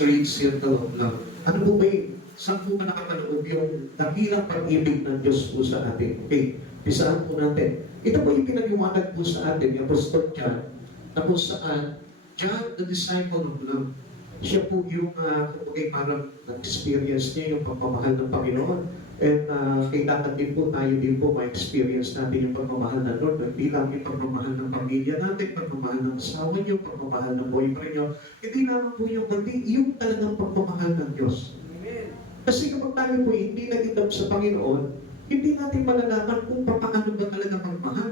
Great circle of love. Ano po ba yun? Saan po ba nakapaloob yung dakilang pag-ibig ng Diyos po sa atin? Okay, pisaan po natin. Ito po yung pinaliwanag po sa atin, yung Apostol John, na po saan, John, the disciple of love, siya po yung, parang nag-experience niya yung pagmamahal ng Panginoon. And kailangan din po tayo din po ma-experience natin yung pagmamahal ng Lord. Hindi lang yung pagmamahal ng pamilya natin, pagmamahal ng asawa niyo, pagmamahal ng boyfriend niyo. Hindi naman po yung yung talagang pagmamahal ng Diyos. Amen. Kasi kapag tayo po hindi nag-inlove sa Panginoon, hindi natin malalaman kung paano ba talaga magmahal.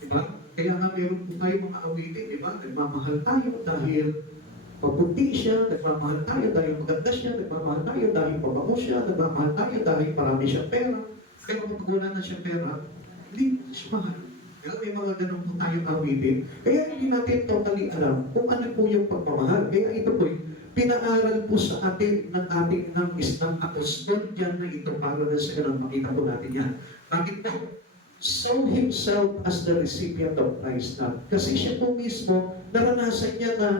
Diba? Kaya nga meron po tayo mga awitin, diba? Nagmamahal tayo dahil maputi siya, nagmamahal tayo dahil maganda siya, nagmamahal tayo dahil mabango siya, nagmamahal tayo dahil marami siyang pera. Pero kapag wala na siyang pera, hindi siya mahal. Kaya may mga ganun po tayong awitin. Kaya hindi natin totally alam kung ano po yung pagmamahal. Kaya ito po, pinaaral po sa atin ng ating ng isang apostol dyan na ito para na sa ganun makita po natin yan. Bakit po? Saw himself as the recipient of Christ's love. Kasi siya po mismo, naranasan niya na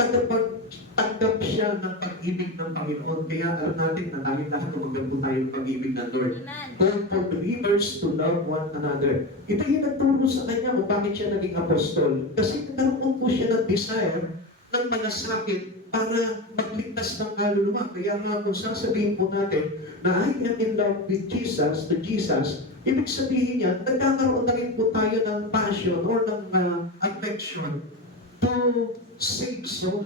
tanggap siya ng pag-ibig ng Panginoon. Kaya alam natin na tayo lahat tumanggap po tayo ng pag-ibig ng Lord. Call for believers to love one another. Ito yung nagturo sa kanya kung bakit siya naging apostol. Kasi nagkaroon po siya ng desire ng malasakit para magligtas ng kaluluwa. Kaya nga kung sasabihin po natin na I am in love with Jesus, to Jesus, ibig sabihin niya, nagkakaroon na rin po tayo ng passion or ng affection to save soul.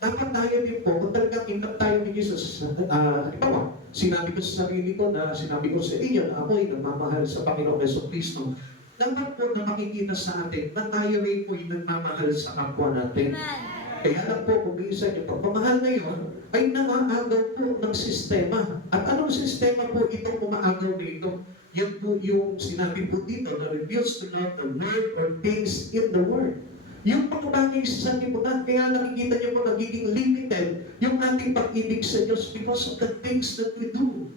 Dapat tayo din po, kung talagang inlove tayo ni Jesus, halimbawa, sinabi ko sa sarili ko na sinabi ko sa inyo na ako ay nagmamahal sa Panginoong Jesucristo, dapat po na makikita sa atin na tayo rin po ay nagmamahal sa kapwa natin. Kaya lang po, kung minsan yung pagmamahal na yun, ay nangangagaw po ng sistema. At anong sistema po itong umaagaw dito? Yan po yung sinabi po dito, na refuse to love the word or things in the word. Yung pagkabagay sa sanlibutan, kaya nakikita niyo po nagiging limited yung ating pag-ibig sa Diyos because of the things that we do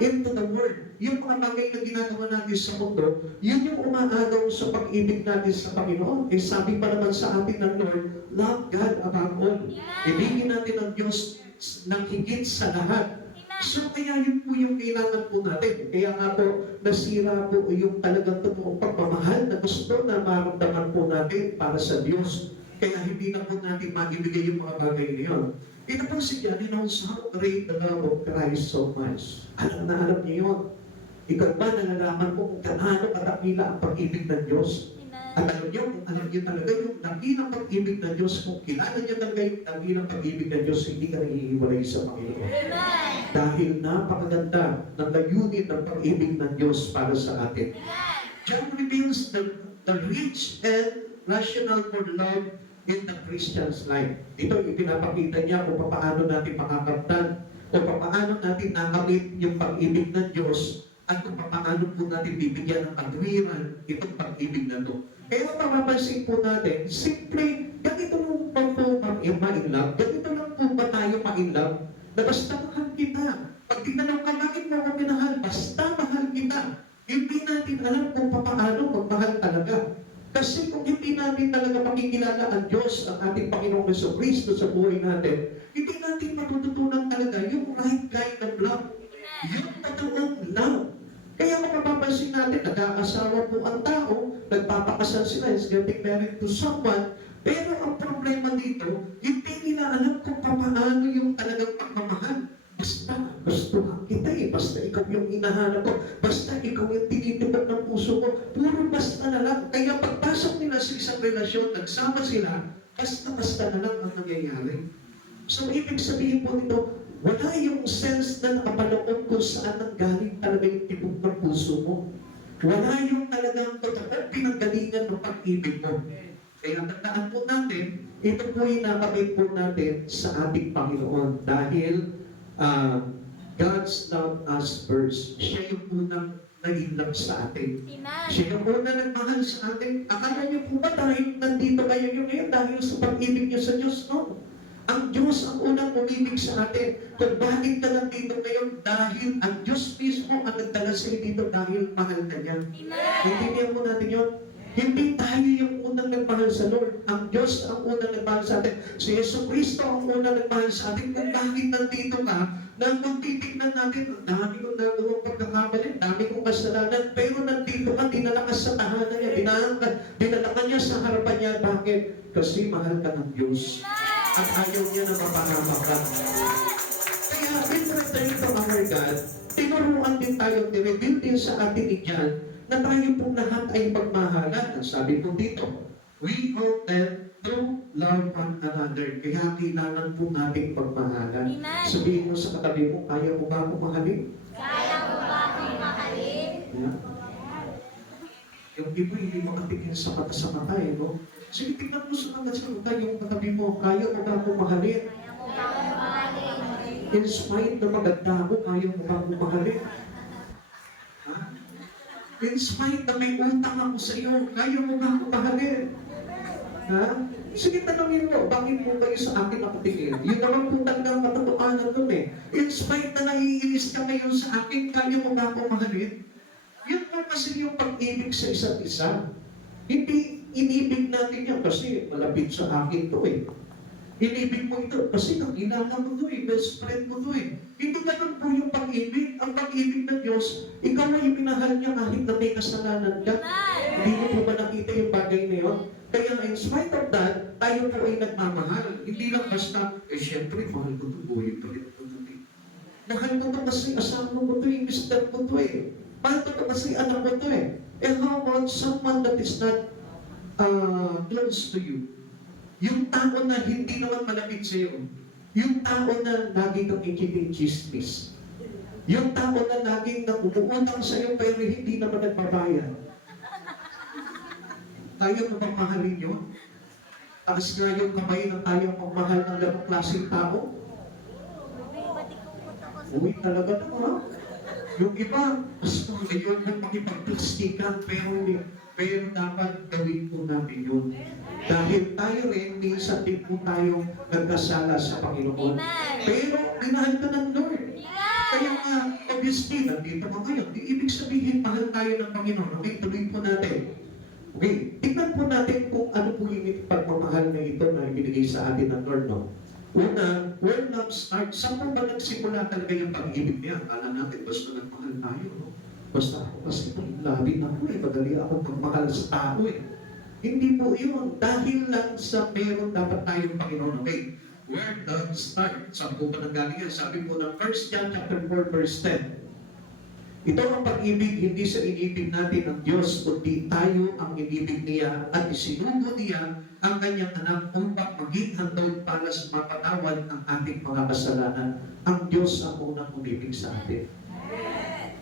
into the Word. Yung mga bagay na ginagawa natin sa mundo, yun yung umaagaw sa pag-ibig natin sa Panginoon. Eh sabi pa naman sa atin ng Lord, love God above all. Ibigin natin ang Diyos ng higit sa lahat. So kaya yun po yung kailangan po natin. Kaya nga po, nasira po yung talagang totoong pagmamahal na gusto na maramdaman po natin para sa Diyos. Kaya hindi na po natin maibigay yung mga bagay na yun. Ito po si John, he knows how great the love of Christ so much. Alam na alam niyo yun. Ikaw ba nalalaman mo kung gaano katakila ang pag-ibig ng Diyos? At alam niyo talaga yung dakilang pag-ibig ng Diyos, kung kilala niyo talaga yung dakilang pag-ibig ng Diyos, hindi ka nahihiwalay sa Panginoon. Dahil napakaganda ng layunin ng pag-ibig ng Diyos para sa atin. John reveals the rich and rational for love in the Christian's life. Ito yung pinapakita niya kung paano natin makakaptan o paano natin nakamit yung pag-ibig ng Diyos at kung paano po natin bibigyan ng katwiran itong pag-ibig na ito. Kaya mapapansin po natin, simple, ganito lang pa po ma-inlove, ganito lang po ba tayo ma-inlove, na basta mahal kita. Pag tinanong ka, bakit mo ako minahal? Basta mahal kita. Hindi natin alam kung paano magmahal talaga. Kasi kung hindi natin talaga makikilala ang Diyos, ang ating Panginoong Jesucristo sa buhay natin, hindi natin matututunan talaga yung right kind of love. Yung totoong love. Kaya kung mapapansin natin, nag-aasawa po ang tao, nagpapakasal sila, is getting married to someone, pero ang problema dito, hindi nila alam kung paano yung talagang pagmamahal. Basta gustuhan kita basta ikaw yung hinahanap ko, basta ikaw yung tinitipag ng puso ko, puro basta na lang. Kaya pagpasok nila sa isang relasyon, nagsama sila, basta-basta na lang ang nangyayari. So, ibig sabihin po nito, wala yung sense na nakapaloob kung saan nanggaling talaga yung tibok ng puso mo. Wala yung talagang totoo pinanggalingan ng pag-ibig mo. Kaya tandaan po natin, ito po yung nakamit po natin sa ating Panginoon. Dahil God's love us first. Siya yung unang nag-inlove sa atin. Siya yung unang nagmahal sa atin. Akala niyo po ba dahil nandito kayo ngayon dahil sa pag-ibig niyo sa Diyos? No. Ang Diyos ang unang umibig sa atin. Kung bakit ka nandito ngayon, dahil ang Diyos mismo ang nagdala sa iyo dito dahil mahal ka niya. Intindihan mo natin yun. Hindi tayo yung unang nagmahal sa Lord. Ang Diyos ang unang nagmahal sa atin. Si Yesu Cristo ang unang nagmahal sa atin. Kung bakit nandito ka, na kung titignan natin, ang dami kong nagawang pagkakamali, dami kong kasalanan, pero nandito ka, dinala ka sa tahanan niya, dinala ka niya sa harapan niya. Bakit? Kasi mahal ka ng Diyos. At ayaw niya na mapahamak ka. Kaya, in return to our God, tinuruan din tayo, nireveal din sa atin ni John, na tayo pong lahat ay pagmahalan. Ang sabi po dito, we ought then to love one another. Kaya kailangan po natin pagmahalan. Amen. Sabihin mo sa katabi mo, kaya mo ba akong mahalin? Kaya mo ba akong mahalin? Yeah. Yung iba hindi makatingin sa mata eh, no? Sige, tingnan mo sa mata yung katabi mo, kaya mo ba akong mahalin? Kaya mo ba akong mahalin? In spite na maganda ako, kaya mo ba akong mahalin? Ha? In spite na may utang ako sa iyo, kaya mo ba akong mahalin? Ha? Sige, tanongin mo, bakit mo kayo sa akin nakatingin? Yun naman po talagang katotohanan nun eh. In spite na naiinis ka ngayon sa akin, kaya mo ba akong mahalin? Yun po kasi yung pag-ibig sa isa't isa. Hindi inibig natin yan kasi malapit sa akin to eh. Inibig mo ito kasi kakilala mo to eh, best friend mo to eh. Hindi ganun po yung pag-ibig. Ang pag-ibig ng Diyos, ikaw ay minahal niya kahit na may kasalanan ka. Hindi mo po ba nakita yung bagay na yun? Kaya in spite of that, tayo po ay nagmamahal. Hindi lang basta, syempre, mahal ko to, buhay pa rin ko to. Mahal ko to kasi asawa ko to eh, mister ko to eh. Mahal ko to kasi anak ko to eh. And how about someone that is not close to you? Yung tao na hindi naman malapit sa iyo. Yung tao na lagi kang ikiting-chismis. Yung tao na laging umuutang sa iyo pero hindi naman nagbabayad. Tayo mo bang mahalin yun? Taas nga yung kamay na tayo magmahal ng ganong klaseng tao? Uy, talaga na ha? Yung iba, gusto ngayon na makipagplastikan pero hindi. Pero dapat gawin po natin yun. Dahil tayo rin, minsan din po tayo nagkasala sa Panginoon. Amen. Pero minahal ka ng Lord. Kaya nga, obviously, nandito ka ngayon. Di ibig sabihin, mahal tayo ng Panginoon. Okay, tuloy po natin. Okay, tignan po natin kung ano po yung pagmamahal na ito na ibinigay sa atin ng Lord, no? Una, where love starts, saan po ba nagsimula talaga yung pag-ibig niya? Akala natin, basta nagmahal tayo, no? Basta ako kasi labi na ako eh, madali ako pagmahal sa tao eh. Hindi po yun. Dahil lang sa meron dapat tayong Panginoon. Okay, where love starts? Saan po ba nanggaling yan? Sabi po ng 1 John chapter 4 verse 10. Ito ang pag-ibig, hindi sa inibig natin ng Diyos, kundi tayo ang inibig niya at isinugo niya ang kanyang anak upang maging handog para sa mapatawad ang ating mga kasalanan. Ang Diyos ang unang umibig sa atin.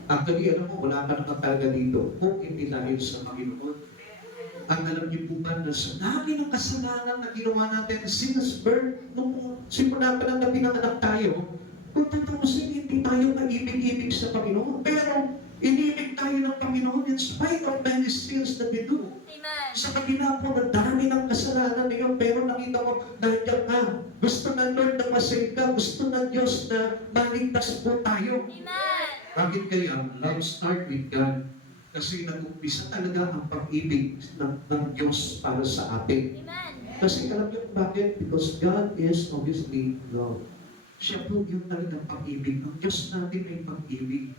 Actually, alam mo, wala ka naman talaga dito kung hindi dahil sa Panginoon. Ang alam niyo po ba na sa dami ng kasalanan na ginawa natin since birth, nung simula pa lang na pinanganak tayo, kung tutusin, hindi tayo kaibig-ibig sa Panginoon. Pero, inibig tayo ng Panginoon in spite of many sins that we do. Amen. Sa kabila po, na dami ng kasalanan niyo, pero nakita mo, nandiyan ka. Gusto ng Lord na masave ka. Gusto ng Diyos na maligtas po tayo. Amen. Bakit kaya? Love start with God. Kasi nag-umpisa talaga ang pag-ibig ng Diyos para sa atin. Amen. Kasi alam niyo bakit? Because God is obviously love. Siya po yung talagang pag-ibig. Ang Diyos natin ay pag-ibig.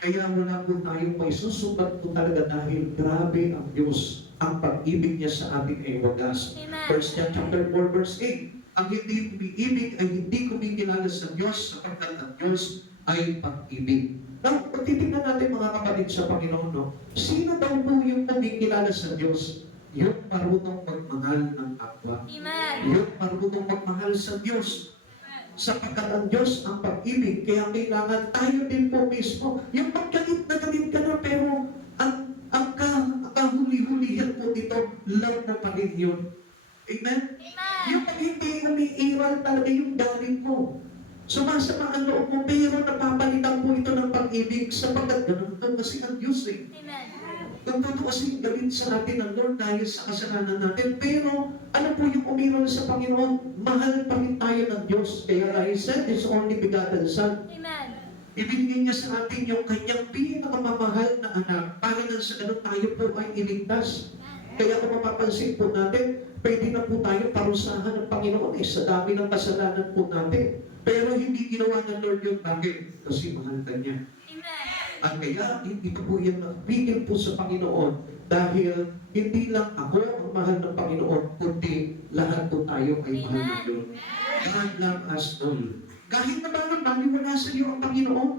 Kaya wala po tayong may susubat po talaga dahil grabe ang Diyos. Ang pag-ibig niya sa atin ay wagas. Amen. 1 John chapter 4 verse 8. Ang hindi umiibig ay hindi kumikilala sa Diyos sapagkat ang Diyos ay pag-ibig. Now, kung titignan natin mga kapatid sa Panginoon, no? Sino daw po yung kumikilala sa Diyos? Yung marunong magmahal ng kapwa. Amen. Yung marunong magmahal sa Diyos. Sapagkat ang Diyos ang pag-ibig, kaya kailangan tayo din po mismo. Yung paggalit na galit ka na, pero ang kahuli-hulihan po dito, love mo pa rin yun. Amen? Amen. Yung pag hindi umiiral talaga yung galing mo. Sumasama ang loob mo, pero napapalitan po ito ng pag-ibig sapagkat ganun ito kasi ang Diyos eh. Amen. Ganun ito kasi galit sa atin ng Lord dahil sa kasalanan natin. Pero ano po yung umiral sa Panginoon? Mahal pa rin tayo ng Diyos. Kaya He said, His only begotten Son. Amen. Ibinigay niya sa atin yung kanyang pinakamamahal na anak para na sa ganun tayo po ay iligtas. Kaya kung mapapansin po natin, pwede na po tayo parusahan ng Panginoon sa dami ng kasalanan po natin. Pero hindi ginawa ng Lord yun. Bakit? Kasi mahal ka niya. At kaya, ito po yung nakapigil po sa Panginoon dahil hindi lang ako ang mahal ng Panginoon, kundi lahat po tayo ay mahal ng Lord. God love us all. Kahit na parang naniwala sa iyo ang Panginoon,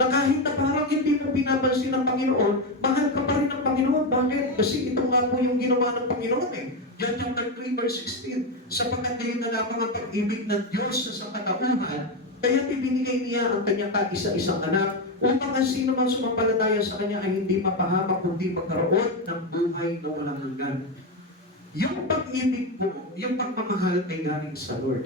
na kahit na parang hindi mo pinapansin ng Panginoon, mahal ka pa rin ng Panginoon. Bakit? Kasi ito nga po yung ginawa ng Panginoon eh. John chapter 3 verse 16, sapagkat ngayon na lamang ang pag-ibig ng Diyos sa katauhan, kaya ibinigay niya ang kanyang kaisa-isang anak upang ang sino man sumampalataya sa kanya ay hindi mapahamak kundi magkaroon ng buhay na walang hanggan. Yung pag-ibig po, yung pagmamahal ay galing sa Lord.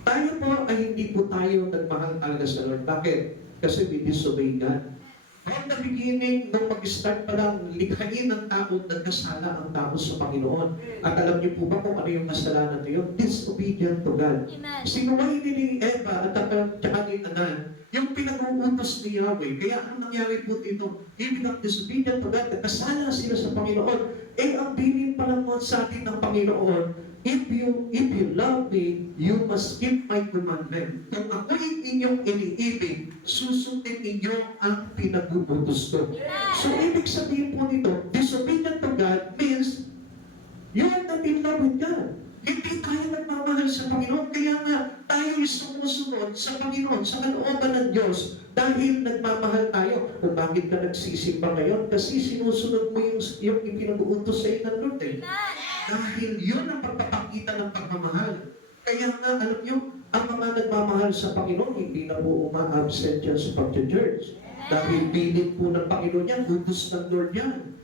Tayo po ay hindi po tayo nagmahal talaga sa Lord. Bakit? Kasi we disobey God. From the beginning, nung mag-start pa lang, likhain ng tao, nagkasala ang tao sa Panginoon. At alam niyo po ba kung ano yung kasalanan na yun? Disobedient to God. Sinuway ni Eva at saka ni Adan, yung pinag-uutos ni Yahweh. Kaya ang nangyari po dito, ibig ang disobedient to God, nagkasala sila sa Panginoon. Eh, ang bilin pa lang sa atin ng Panginoon, If you love me, you must keep my commandment. Kung ako'y inyong iniibig, susundin ninyo ang pinag-uutos ko. So, ibig sabihin po nito, disobedient to God means you are not in love with God. Hindi tayo nagmamahal sa Panginoon. Kaya nga, tayo sumusunod sa Panginoon, sa kalooban ng Diyos, dahil nagmamahal tayo. Kung bakit ka nagsisimba ngayon? Kasi sinusunod mo yung ipinag-uutos sa iyo ng Lord eh. Dahil yun ang pagpapakita ng pagmamahal. Kaya nga, alam nyo, ang mga nagmamahal sa Panginoon, hindi na po uma-absent yan sa pag-church. Dahil bilin po ng Panginoon yan, utos ng Lord yan.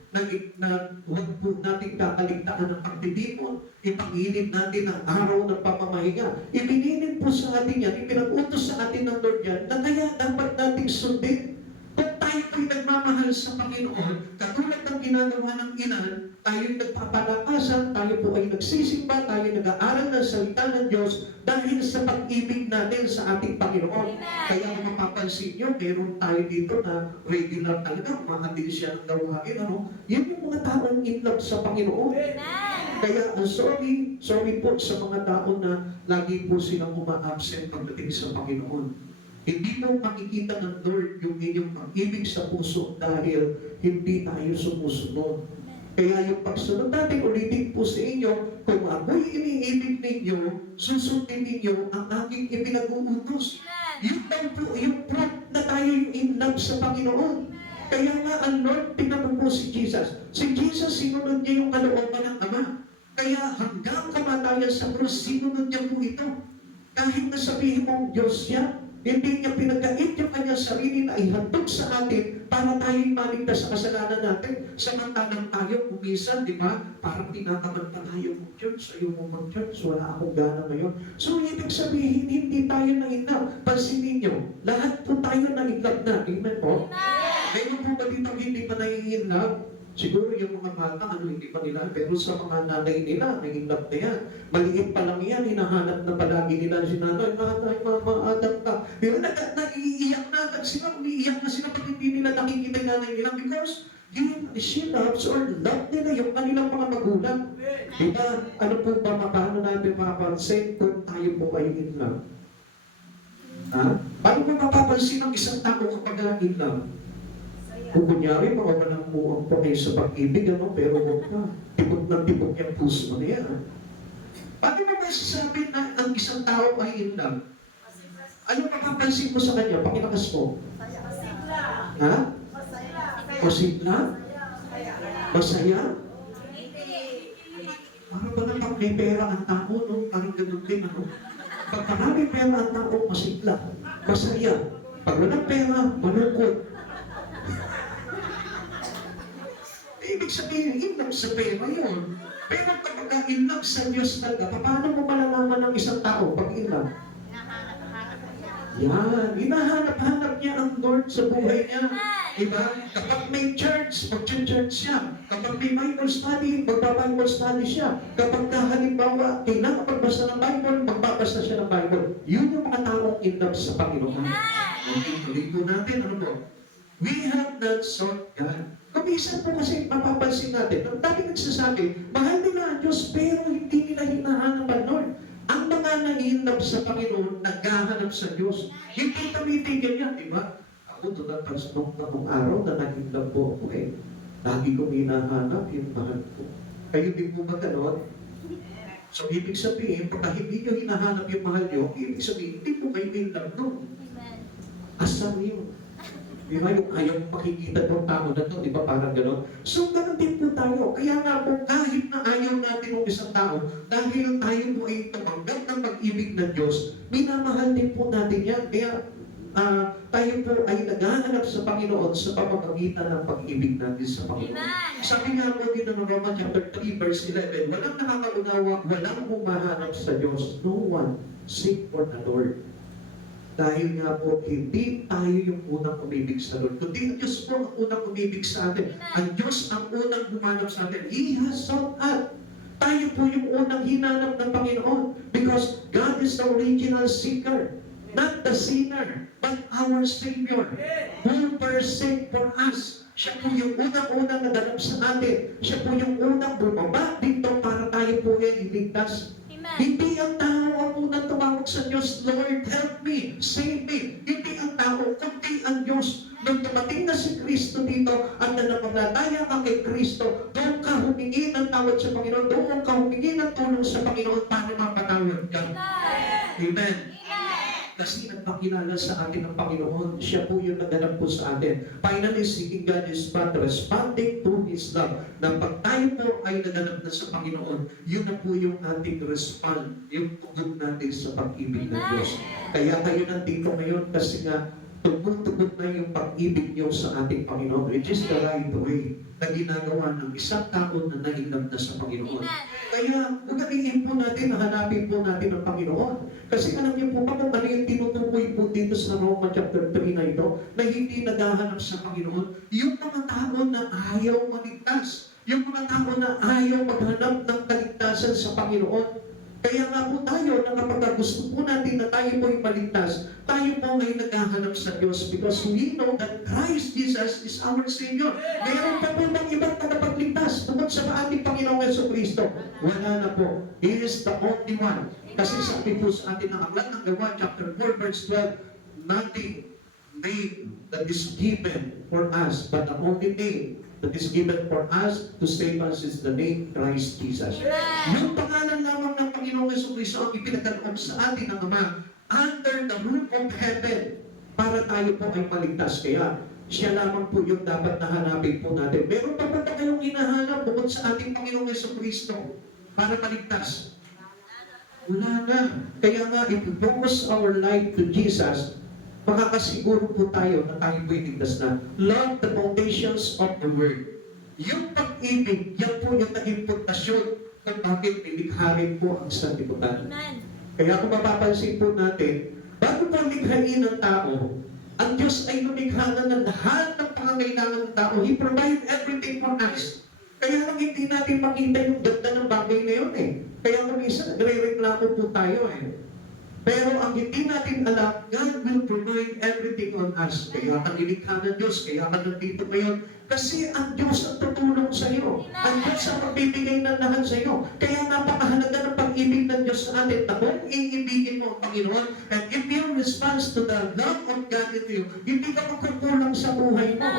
Na huwag po natin kakaligtaan ng pagtitipon. Ipangilin natin ang araw ng pamamahinga. Ibinilin po sa atin yan, ipinag-utos sa atin ng Lord yan, na kaya dapat nating sundin. Kung tayo po'y nagmamahal sa Panginoon, katulad ng ginagawa ng inan, tayo'y nagpapalakasan, tayo po ay nagsisimba, tayo nag-aaral ng salita ng Diyos dahil sa pag-ibig natin sa ating Panginoon. Kaya kung mapapansin nyo, meron tayo dito na regular talaga, umahatid siya ng gawain. Yan yung mga taong in love sa Panginoon. Kaya sorry po sa mga tao na lagi po silang uma-absent pagdating sa Panginoon. Hindi mo makikita ng Lord yung inyong pag-ibig sa puso dahil hindi tayo sumusunod. Kaya yung pagsunod natin, ulitin po sa inyo, kung ako'y iniibig ninyo, susundin ninyo ang aking ipinag-uutos. Yun daw po, yung proof na tayo yung in love sa Panginoon. Kaya nga ang Lord, tingnan po si Jesus. Si Jesus, sinunod niya yung kalooban ng Ama. Kaya hanggang kamatayan sa krus, sinunod niya po ito. Kahit na sabihin mong Diyos siya, hindi niya pinagkait yung kanyang sarili na ihandog sa atin para tayo'y maligtas sa kasalanan natin. Samantalang tayo, kumisan, di ba? Parang tinatamad na tayo mag-church. Ayaw mo mag-church, wala akong gana ngayon. So, ibig sabihin, hindi tayo na-inlove. Pansinin niyo, lahat po tayo na-inlove na. Amen po? Ngayon po ba dito hindi pa na-inlove? Siguro yung mga bata, hindi pa nila, pero sa mga nanay nila, nag-inlove na yan. Maliit pa lang yan, hinahanap na palagi nila si nanay, nanay, mama, anak ka. Pero naiiyak na agad sila, umiiyak na sila pag hindi nila nakikita yung nanay nila because she loves or love nila yung kanilang mga magulang. Diba, ano po ba, paano natin mapapansin kung tayo po ay in love? Ha? Paano mo mapapansin ang isang tao kapag in love? Kung kunyari, makawalang mo ang kayo sa pag-ibig, pero huwag ka. Tibok ng tibok yung puso mo na yan. Paano mo masasabi na ang isang tao ay in love? Ano mapapansin mo sa kanya? Pakilakas mo. Ha? Masigla? Masaya? Parang ba na pag may pera ang tao, no? Parang ganun din, Pag maraming pera ang tao, masigla. Masaya. Pag walang pera, malungkot. Ibig sabihin, in love sa pera yun. Pero kapag in love sa Diyos talaga, paano mo malalaman ng isang tao pag in love? Yan, hinahanap-hanap niya ang Lord sa buhay niya. Diba? Kapag may church, mag-church siya. Kapag may Bible study, magba-Bible study siya. Kapag halimbawa, kailangan magbasa ng Bible, magbabasa siya ng Bible. Yun yung mga taong in love sa Panginoon. Okay, tuloy po natin, ano po? We have not sought God Kuminsan po kasi mapapansin natin, ang dami nagsasabi, mahal nila ang Diyos, pero hindi nila hinahanap ang Lord. Ang mga nanginap sa Panginoon, naghahanap sa Diyos. Hindi tumitigil yan, di ba? Ako, tunatas nung araw na nanginap po ako eh. Lagi kong hinahanap yung mahal ko. Kayo din po ba ganon? So, ibig sabihin, pagka hindi nyo hinahanap yung mahal nyo, ibig sabihin, hindi po kayo in love nun. Amen. Asam yun. Di ba yung ayaw makikita ng tao na to, di ba parang gano'n? So, gano'n din po tayo. Kaya nga po, kahit na ayaw natin ng isang tao, dahil tayo po ay tumanggap ng pag-ibig ng Diyos, minamahal din po natin yan. Kaya tayo po ay naghahanap sa Panginoon sa pamamagitan ng pag-ibig natin sa Panginoon. Amen. Sabi nga po din ng Roma chapter 3 verse 11, walang nakakaunawa, walang humahanap sa Diyos. No one seek for the Lord. Dahil nga po, hindi tayo yung unang umibig sa Lord. Kundi ang Diyos po ang unang umibig sa atin. Ang Diyos ang unang humanap sa atin. He has sought us. Tayo po yung unang hinanap ng Panginoon. Because God is the original seeker. Not the sinner, but our Savior. Who forsake for us. Siya po yung unang-unang naganap sa atin. Siya po yung unang bumaba dito para tayo po ay iligtas. Amen. Hindi ang tao ang unang tumawag sa Diyos, Lord, help me, save me. Hindi ang tao, kundi ang Diyos. Nung dumating na si Kristo dito at nanampalataya ka kay Kristo, doon ka humingi ng tawad sa Panginoon, doon ka humingi ng tulong sa Panginoon para mapatawad ka. Amen. Kasi nagpakilala sa atin ng Panginoon, siya po yung naganap po sa atin. Finally, seeking God is but responding to His love. Na pag tayo po ay naganap na sa Panginoon, yun na po yung ating respond, yung tugon natin sa pag-ibig ng Diyos. Kaya kayo nandito ngayon kasi nga, tugod-tugod na yung pag-ibig niyo sa ating Panginoon, which is the right way na ginagawa ng isang tao na nainam na sa Panginoon. Kaya, ugaliin po natin, hanapin po natin ang Panginoon. Kasi alam niyo po ba kung ano yung tinutukoy po dito sa Roma chapter 3 na ito, na hindi naghahanap sa Panginoon, yung mga tao na ayaw maligtas, yung mga tao na ayaw maghanap ng kaligtasan sa Panginoon. Kaya nga po tayo, na kapag gusto po natin na tayo po ay maligtas, tayo po ay naghahanap sa Diyos because we know that Christ Jesus is our Savior. Mayroon pa po bang ibang tagapagligtas tungkol sa ating Panginoong Jesucristo? Wala na po. He is the only one. Kasi sabi po sa atin ng Aklat ng Gawa, chapter 4, verse 12, nothing name that is given for us, but the only name that is given for us to save us is the name Christ Jesus. Yung pangalan lamang ng Panginoong Jesucristo ang ipinagkaloob sa atin ng Ama under the roof of heaven para tayo po ay maligtas. Kaya siya lamang po yung dapat nahanapin po natin. Meron pa ba kayong hinahanap bukod sa ating Panginoong Jesucristo para maligtas? Wala na. Kaya nga, if we focus our life to Jesus, makakasiguro po tayo na tayo po'y ligtas na. Love the foundations of the Word. Yung pag-ibig, yan po yung naging pundasyon kung bakit nilikha rin po ang sanlibutan. Kaya kung mapapansin po natin, bago po likhain ng tao, ang Diyos ay lumikha na ng lahat ng pangangailangan ng tao. He provide everything for us. Kaya lang hindi natin makita yung ganda ng bagay na yun eh. Kaya kung isa, nagre-reklamo po tayo eh. Pero ang hindi natin alam, God will provide everything on us. Kaya ka nilikha ng Diyos, kaya ka nandito ngayon. Kasi ang Diyos ang tutulong sa iyo. Ang Diyos ang magbibigay ng lahat sa iyo. Kaya napakahalaga ng pag-ibig ng Diyos sa atin. Na kung iibigin mo ang Panginoon, and if you respond to the love of God in you, hindi ka magkukulang sa buhay mo.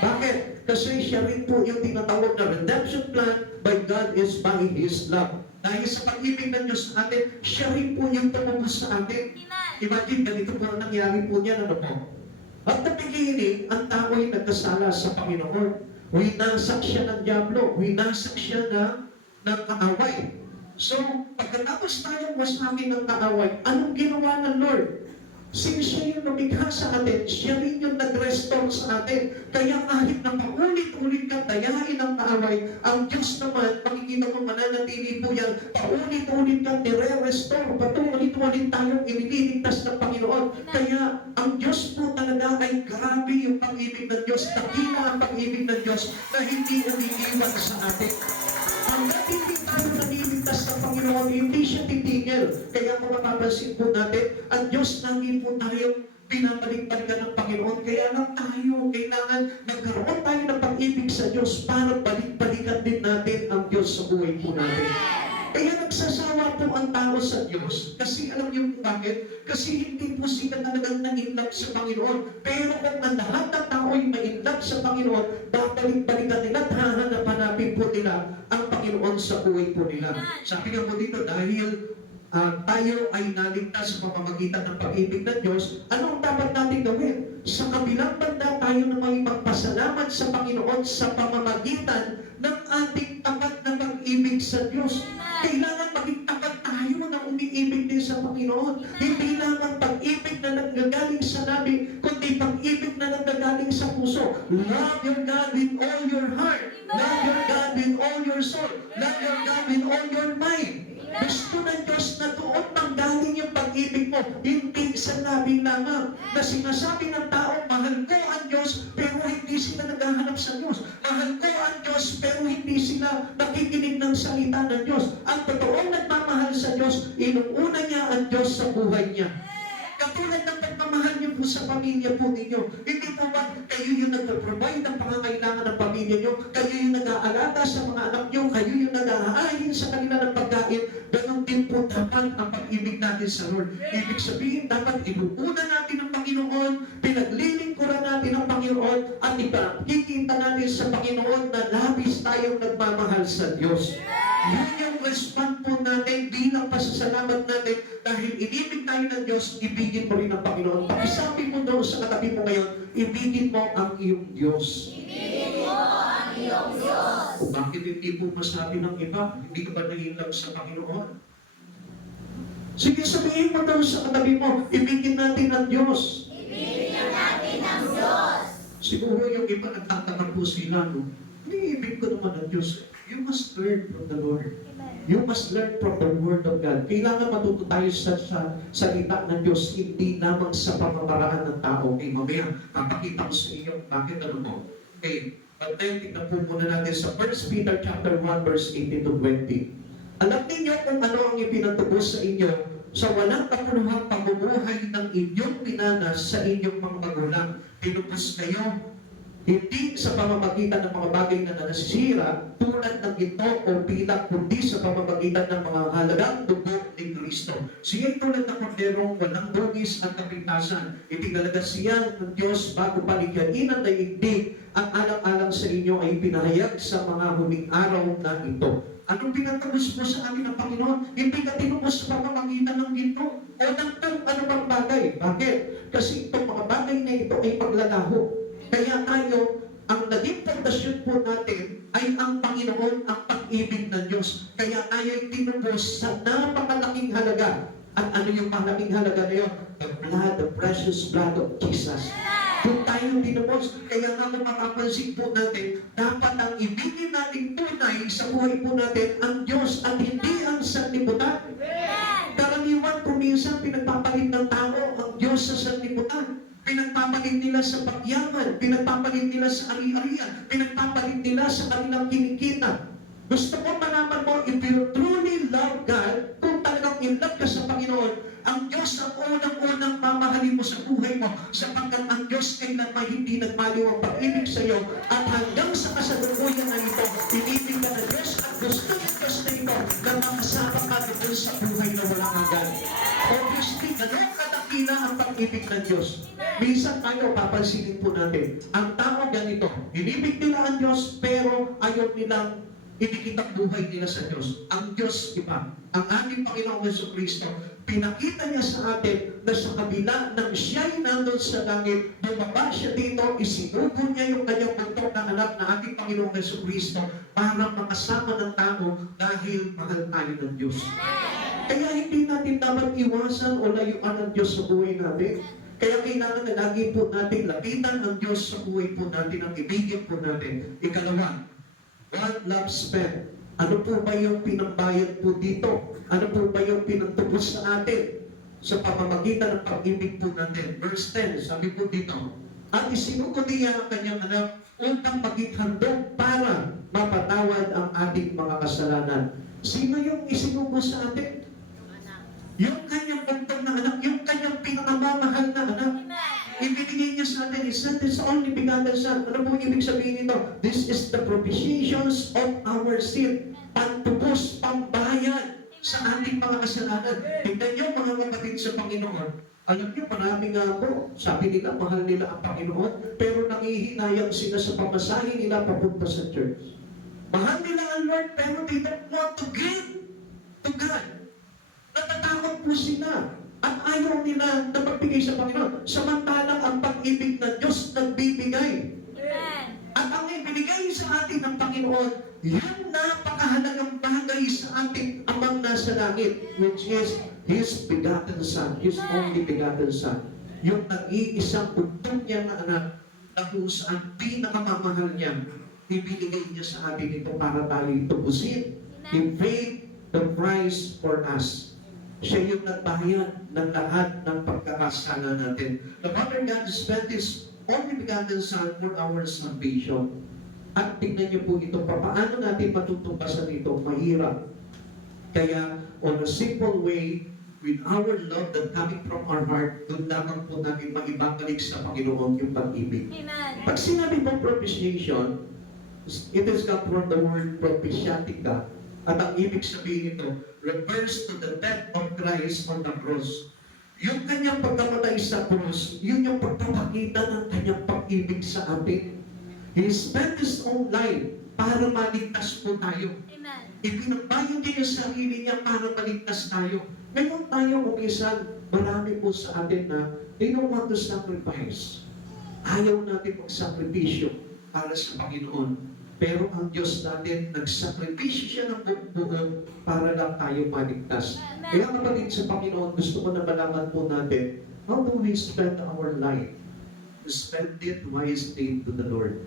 Bakit? Kasi siya rin po yung tinatawag na redemption plan by God is by His love. Dahil sa pag-ibig ng Diyos sa atin, siya rin po yung tumubos sa atin. Imagine, ganito po ang nangyari po niya, ano po? At the beginning, ang tao ay nagkasala sa Panginoon. Winasak siya ng Diablo. Winasak siya ng kaaway. So, pagkatapos tayong wasakin ng kaaway, anong ginawa ng Lord? Since siya yung lumikha sa atin, siya rin yung nag-restore sa atin. Kaya kahit na paulit-ulit ka dayain ng kaaway, ang Diyos naman, makikita mo mananatili po yan, paulit-ulit ka nire-restore, patulit-ulit tayong iniligtas ng Panginoon. Kaya ang Diyos po talaga ay grabe yung pag-ibig ng Diyos, dakila ang pag-ibig ng Diyos na hindi umiiwan sa atin. Hanggang hindi tayo naniligtas ng Panginoon, hindi siya titigil. Kaya kung mapapansin po natin, ang Diyos lagi po tayo pinabalik-balikan ng Panginoon. Kaya lang tayo, kailangan nagkaroon tayo ng pag pag-ibig sa Diyos para balik-balikan din natin ang Diyos sa buhay po natin. Kaya nagsasawa po ang tao sa Diyos. Kasi alam niyo kung bakit? Kasi hindi po sila talagang na-inlove sa Panginoon. Pero kung ang lahat ng tao ay ma-inlove sa Panginoon, babalik-balikan nila at hahanap-hanapin po nila ang Panginoon sa buhay po nila. Sabi nga po dito, dahil tayo ay naligtas sa pamamagitan ng pag-ibig ng Diyos, ano ang dapat natin gawin? Sa kabilang banda, tayo na may magpasalamat sa Panginoon sa pamamagitan ng ating tapat na pag-ibig sa Diyos. Kailangan maging tapat tayo na umiibig din sa Panginoon. Hindi lamang pag-ibig na nanggagaling sa labi, kundi pag-ibig na nanggagaling sa puso. Love your God with all your heart. Love your God with all your soul. Love your God with all your mind. Gusto ng Diyos na doon manggaling yung pag-ibig mo, hindi sa labi lamang. Na sinasabi ng tao, mahal ko ang Diyos, pero hindi sila naghahanap sa Diyos. Mahal ko ang Diyos, pero hindi sila nakikinig ng salita ng Diyos. Ang totoong nagmamahal sa Diyos, inuuna niya ang Diyos sa buhay niya. Katulad ng pagmamahal niyo po sa pamilya po ninyo. Hindi po ba kayo yung nag-provide ng pangangailangan ng pamilya niyo? Kayo yung nag-aalaga sa mga anak niyo? Kayo yung nag-aahin sa kanila ng pagkain? Ganon din po dapat ang pag-ibig natin sa Lord. Ibig sabihin, dapat inuuna natin ang Panginoon, pinaglilingkuran natin ang Panginoon, at ipakikita natin sa Panginoon na labis tayong nagmamahal sa Diyos. Yun yung response po natin bilang pasasalamat natin dahil inibig tayo ng Diyos, ibigin mo rin ang Panginoon. Pakisabi mo doon sa katabi mo ngayon, ibigin mo ang iyong Diyos. Ibigin mo ang iyong Diyos. O bakit hindi po masabi ng iba? Hindi ka ba nahilap sa Panginoon? Sige, sabihin mo doon sa katabi mo, ibigin natin ang Diyos. Ibigin natin ang Diyos. Siguro yung iba nagtataka po sila, no? Iniibig ko naman ang Diyos. You must learn from the Lord. You must learn from the Word of God. Kailangan matuto tayo sa salita ng Diyos, hindi lamang sa pamamaraan ng tao. Okay, mamaya, papakita ko sa inyo bakit ano mo. Okay, but then, tignan po muna natin sa 1 Peter chapter 1, verse 18 to 20. Alam niyo kung ano ang ipinatubos sa inyo sa walang kapuluhang pamumuhay ng inyong pinanas sa inyong mga magulang. Pinubos kayo hindi sa pamamagitan ng mga bagay na nasisira tulad ng ginto o pilak, kundi sa pamamagitan ng mga halagang dugo ni Kristo. Siya tulad ng korderong walang dugis at kapintasan. Itinalaga siya ng Diyos bago paligyain ang daigdig. Ang alang-alang sa inyo ay pinahayag sa mga huling araw na ito. Anong pinatubos mo sa amin ng Panginoon? Hindi ka tinubos sa pamamagitan ng ginto o ng anumang bagay. Bakit? Kasi itong mga bagay na ito ay paglalaho. Kaya tayo, ang naging pundasyon po natin ay ang Panginoon, ang pag-ibig ng Diyos. Kaya tayo ay tinubos sa napakalaking halaga. At ano yung malaking halaga na yun? The blood, the precious blood of Jesus. Kung tayo tinubos, kaya nga kung makapansin po natin, dapat ang ibigin natin tunay sa buhay po natin ang Diyos at hindi ang sanlibutan. Karaniwan po minsan pinagpapalit ng tao ang Diyos sa sanlibutan. Pinagpapalit nila sa pagyaman, pinagpapalit nila sa ari-arian, pinagpapalit nila sa kanilang kinikita. Gusto ko malaman mo, if you truly love God, kung talagang in love ka sa Panginoon, ang Diyos ang unang-unang mamahalin mo sa buhay mo, sapagkat ang Diyos ay hindi nagmaliw ang pag-ibig sa iyo, at hanggang sa kasalukuyan na ito, inibig ka ng Diyos at gusto ng Diyos na ito na makasama ka doon sa buhay na walang hanggan. Obviously, ganun kadakila ang pag-ibig ng Diyos. Minsan tayo, papansinin po natin, ang tao ganito, inibig nila ang Diyos, pero ayaw nilang idikit ang buhay nila sa Diyos. Ang Diyos, iba. Ang ating Panginoong Jesucristo, pinakita niya sa atin na sa kabila ng siya'y nandun sa langit, bumaba siya dito, isinugo niya yung kanyang buntok na anak na ating Panginoong Jesucristo para makasama ng tao dahil mahal tayo ng Diyos. Kaya hindi natin dapat iwasan o layuan ng Diyos sa buhay natin. Kaya kailangan na lagi po natin lapitan ng Diyos sa buhay po natin, ang ibigin po natin. Ikalawa, God loves spend. Ano po ba yung pinambayad po dito? Ano po ba yung pinatubos sa atin? Sa pamamagitan ng pag-ibig po natin. Verse 10, sabi po dito, at isinugo niya ang kanyang anak upang maging handog para mapatawad ang ating mga kasalanan. Sino yung isinugo sa atin? Yung kanyang buntong na anak, yung kanyang pinakamamahal na anak. Ibinigay niya sa atin, sent His only begotten Son. Ano po ibig sabihin nito? This is the propitiations of our sin. Pantubos, pambayan sa ating mga kasalanan. Tignan niyo mga kapatid sa Panginoon. Alam niyo, marami nga po, sabi nila, mahal nila ang Panginoon, pero nangihinayang sila sa pamasahe nila papunta sa church. Mahal nila ang Lord, pero they don't want to give to God. Natatakot po sila. At ayaw nila na magbigay sa Panginoon. Samantalang ang pag-ibig ng Diyos nagbibigay. Amen. At ang ibinigay sa atin ng Panginoon, yung napakahalagang bagay sa ating amang nasa langit, which is His begotten Son, His only begotten Son. Yung nag-iisang puntong niya na anak, na kung saan pinakamamahal niya, ibinigay niya sa atin ito para tayo tubusin. He paid the price for us. Siya yung nagbayad ng lahat ng pagkakasala natin. The Father God spent His only begotten Son for our salvation. At tingnan niyo po ito, paano natin matutupasan ito? Mahirap. Kaya, on a simple way, with our love that coming from our heart, doon lamang po natin maibabalik sa Panginoon yung pag-ibig. Amen. Pag sinabi mo propitiation, it is come from the word propitiatica. At ang ibig sabihin nito, refers to the death of Christ on the cross. Yung kanyang pagkamatay sa cross, yun yung pagpapakita ng kanyang pag-ibig sa atin. He spent His own life para maligtas po tayo. Amen. Ipinabayad niya yung sarili niya para maligtas tayo. Ngayon tayo kumisan, marami po sa atin na they don't want to sacrifice. Ayaw natin magsakripisyo para sa Panginoon. Pero ang Diyos natin, nagsakripisyo siya ng buong para lang tayo maligtas. Kaya kapatid sa Panginoon, gusto ko na malaman po natin, how do we spend our life? Spend it wisely to the Lord.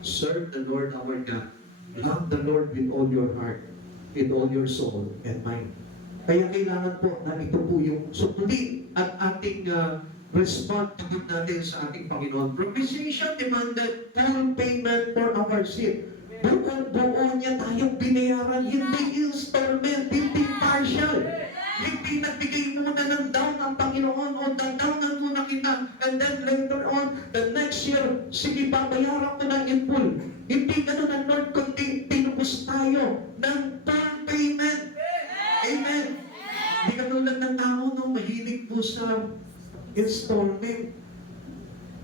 Serve the Lord our God. Love the Lord with all your heart, with all your soul and mind. Kaya kailangan po na ito po yung sukli at ating respond to good natin sa ating Panginoon. Propitiation demanded full payment for our sin. Buong niya tayong binayaran, hindi installment, hindi partial. Hindi nagbigay muna ng down ang Panginoon o downan muna kita. And then later on, the next year, sige, babayaran ko na in full. Hindi ganun ang Lord, kundi tinubos tayo ng full payment. Amen. Hindi katulad ng tao, no, mahilig po sa installment.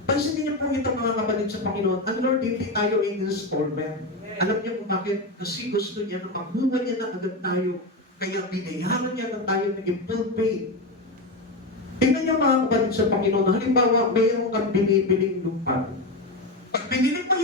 Pansinin niyo po ito mga kapatid sa Panginoon, ang Lord hindi tayo in installment. Alam niyo kung bakit? Kasi gusto niya na makuha niya na agad tayo. Kaya binayaran niya na tayo ng full pay. Tingnan niyo mga kapatid sa Panginoon, halimbawa, mayroon kang binibiling lupa. Pag binili mo